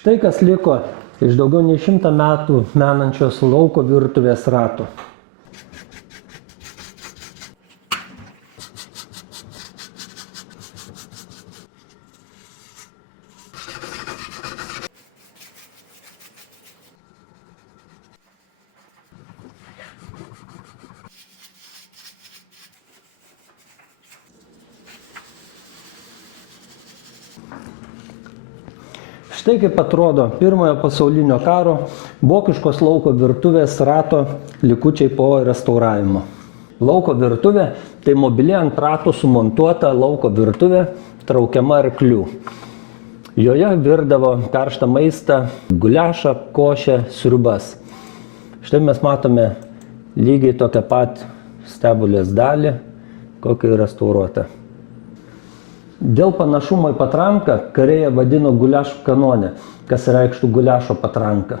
Štai kas liko iš daugiau nei 100 metų menančios lauko virtuvės rato. Štai kaip atrodo Pirmojo pasaulinio karo vokiškos lauko virtuvės rato likučiai po restauravimo. Lauko virtuvė tai mobili ant ratų sumontuota lauko virtuvė, traukiama arklių. Joje virdavo karštą maistą, guliašą, košę, sriubas. Štai mes matome lygiai tokią pat stebulės dalį, kokia restauruota. Dėl panašumo į patranką kariai vadino guliašų kanonę, kas reikštų guliašo patranką.